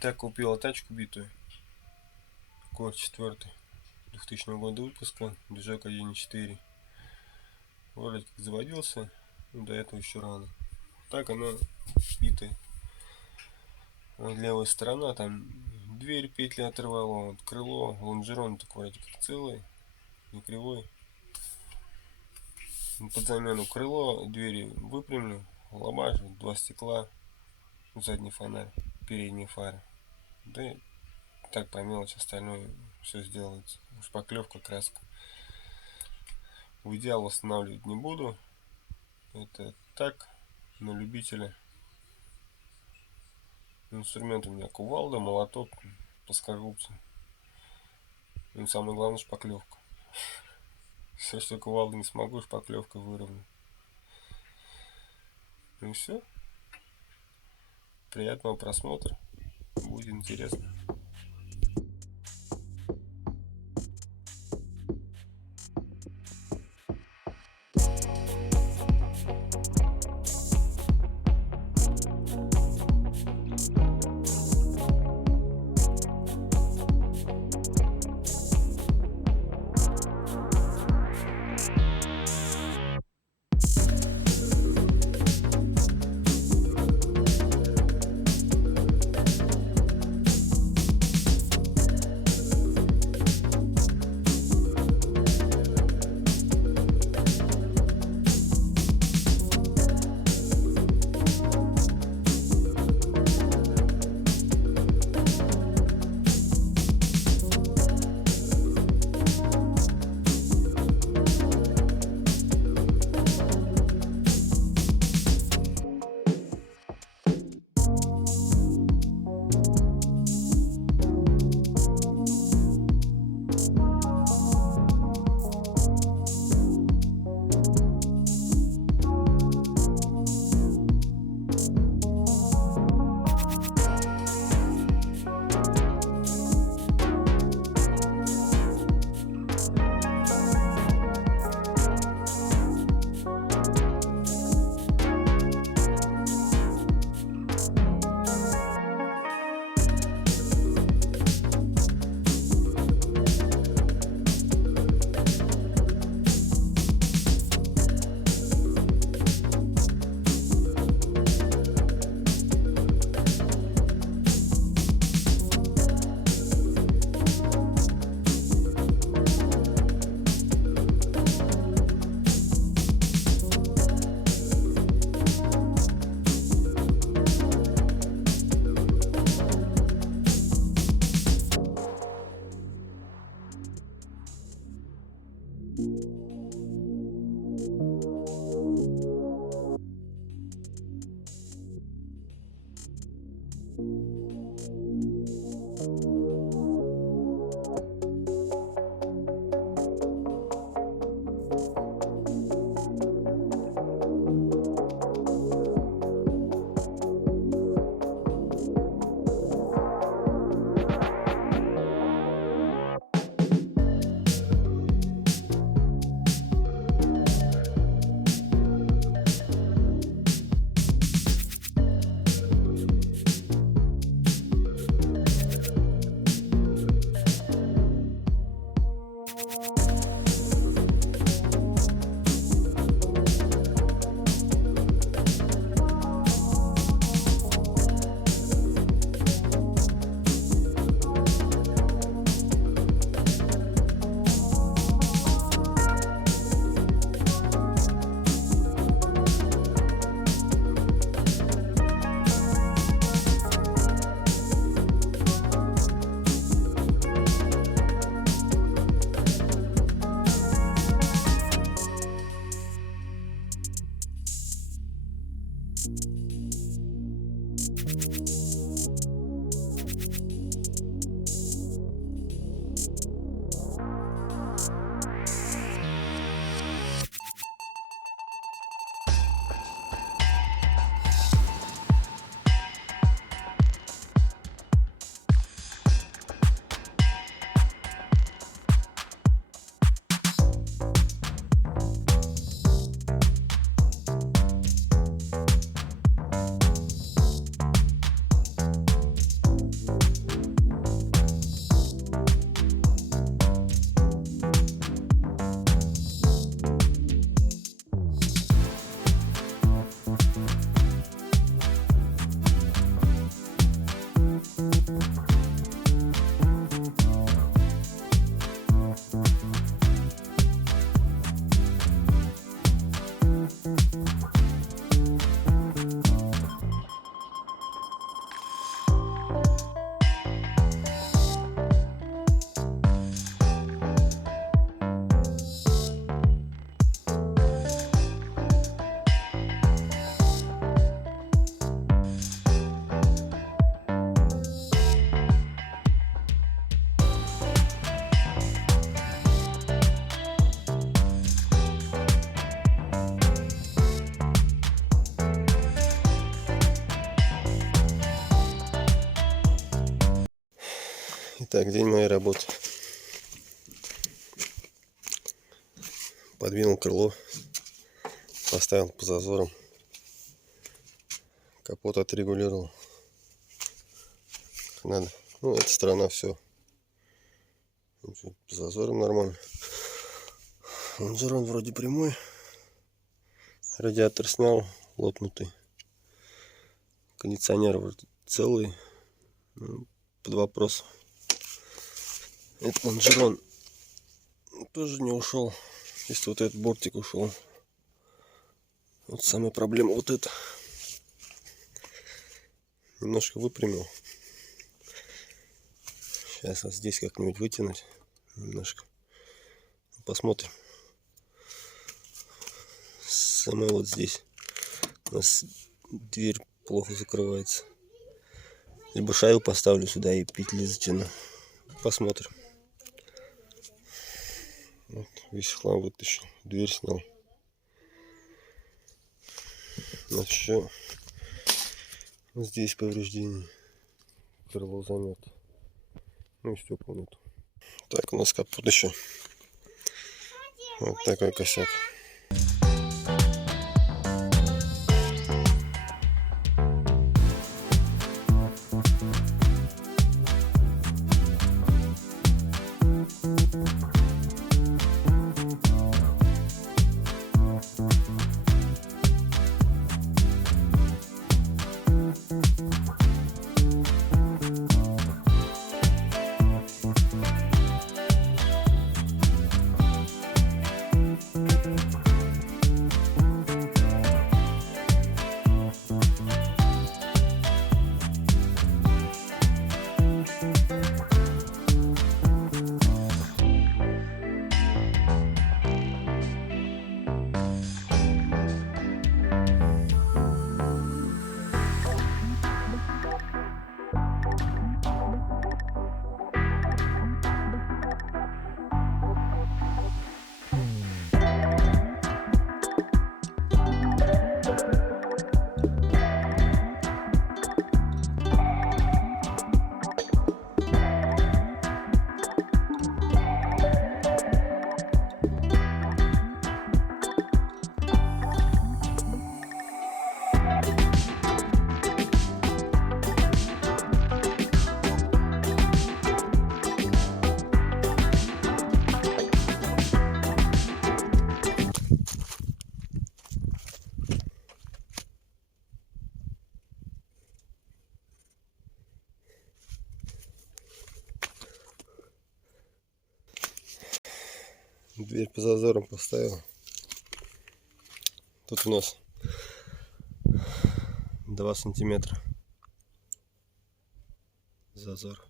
Так, купила тачку битую. Гольф 4 2000 года выпуска, движок 1.4. Вроде как заводился, но до этого еще рано. Так она битая. Вот левая сторона, там дверь петли оторвало, вот крыло, лонжерон так вроде как целый, не кривой. Под замену крыло, двери выпрямлю, лобаш, два стекла, задний фонарь, передние фары. Да и так по мелочи остальное все сделается. Шпаклевка, краска. В идеал восстанавливать не буду. Это так, на любителя. Инструмент у меня кувалда, молоток, плоскогубцы. И самое главное шпаклевка. Все, что кувалды не смогу, шпаклевкой выровнять. Ну и все. Приятного просмотра. Будет интересно. Итак, день моей работы. Подвинул крыло, поставил по зазорам, капот отрегулировал. Надо. Ну, эта сторона все. По зазорам нормально. Лонжерон вроде прямой. Радиатор снял, лопнутый. Кондиционер вроде целый. Ну, под вопрос. Этот лонжерон тоже не ушел. Если вот этот бортик ушел. Вот самая проблема вот это. Немножко выпрямил. Сейчас вот здесь как-нибудь вытянуть. Немножко. Посмотрим. Самое вот здесь. У нас дверь плохо закрывается. Либо шайбу поставлю сюда и петли затяну. Посмотрим. Вот, весь хлам вытащил. Дверь снял. Но еще здесь повреждение. Крыло замет. Ну и стекла нет. Так, у нас капот еще. Вот такой косяк. Дверь по зазорам поставил. Тут у нас 2 сантиметра зазор.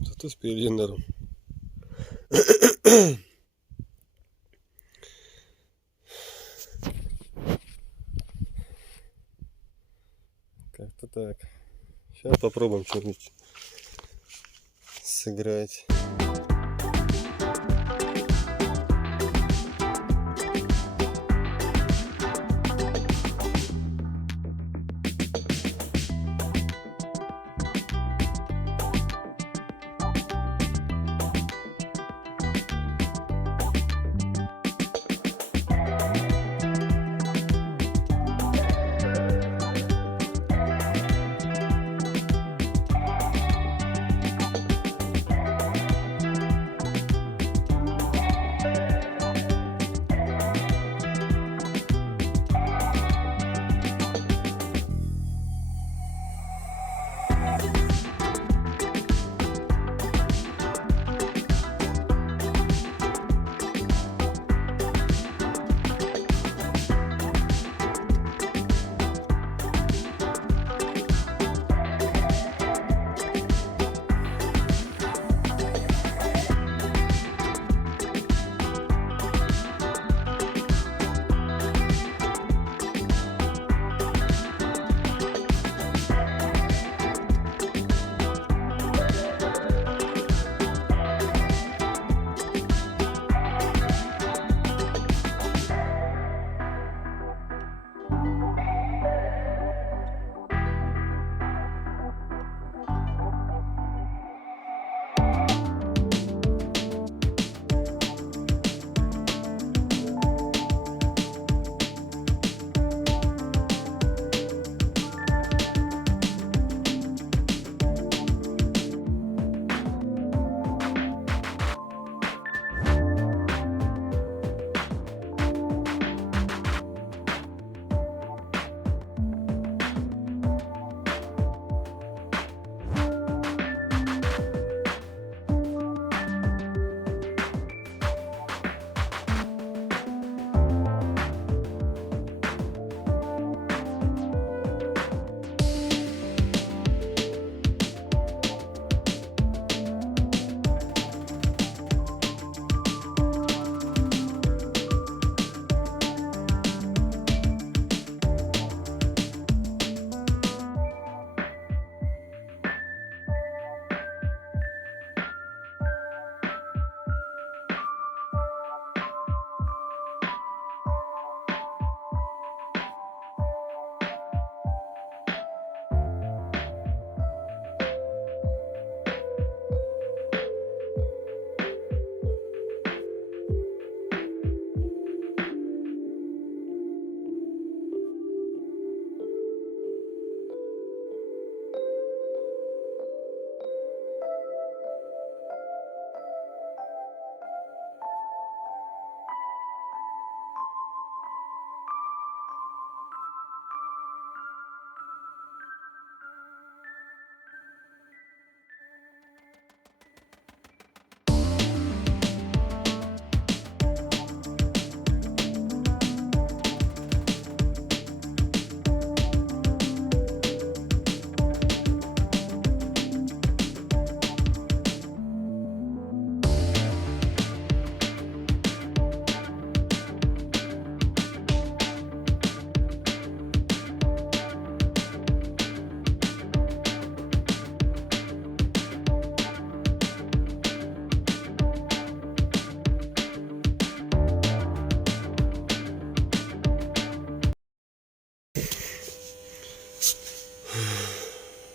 Зато спереди норм. Как-то так. Сейчас попробуем что-нибудь сыграть.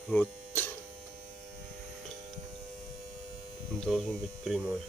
Вот должен быть прямой.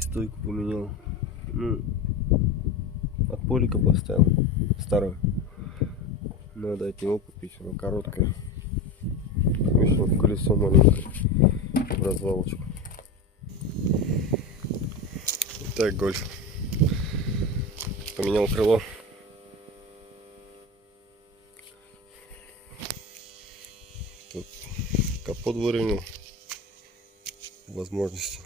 Стойку поменял, от полика поставил старую, надо от него купить, она короткая, еще колесо маленькое в развалочку. Так, гольф поменял крыло, тут капот выровнял возможности.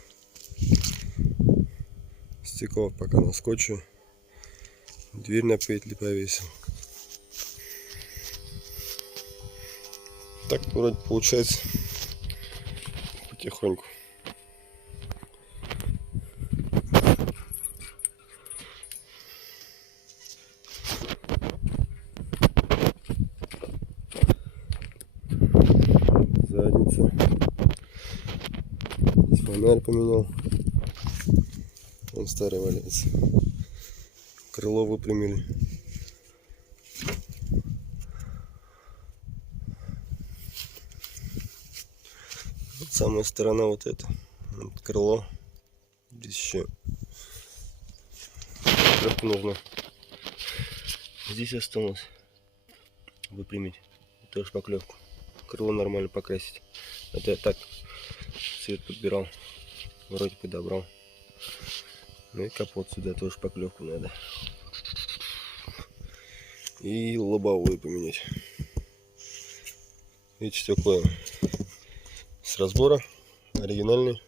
Стекло пока на скотче, дверь на петли повесил. Так вроде получается потихоньку. Задница. Здесь фонарь поменял. Он старый валяется. Крыло выпрямили. Вот самая сторона вот эта. Вот крыло. Здесь еще шляпку нужно. Здесь осталось выпрямить. Тоже шпаклевку. Крыло нормально покрасить. Это я так цвет подбирал. вроде подобрал. Ну и капот сюда тоже шпаклевку надо. И лобовую поменять. Видите, стекла с разбора, оригинальный.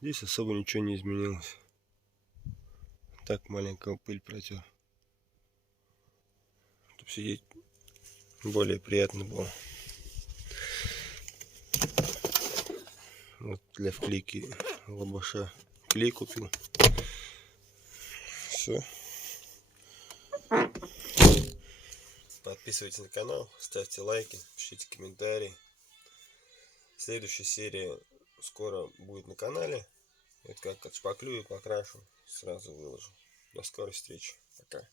Здесь особо ничего не изменилось. Так маленькая пыль протер. Чтобы сидеть более приятно было. Вот для вклейки лобаша клей купил. Все. Подписывайтесь на канал, ставьте лайки, пишите комментарии. Следующая серия скоро будет на канале. Это как отшпаклю и покрашу, сразу выложу. До скорой встречи. Пока.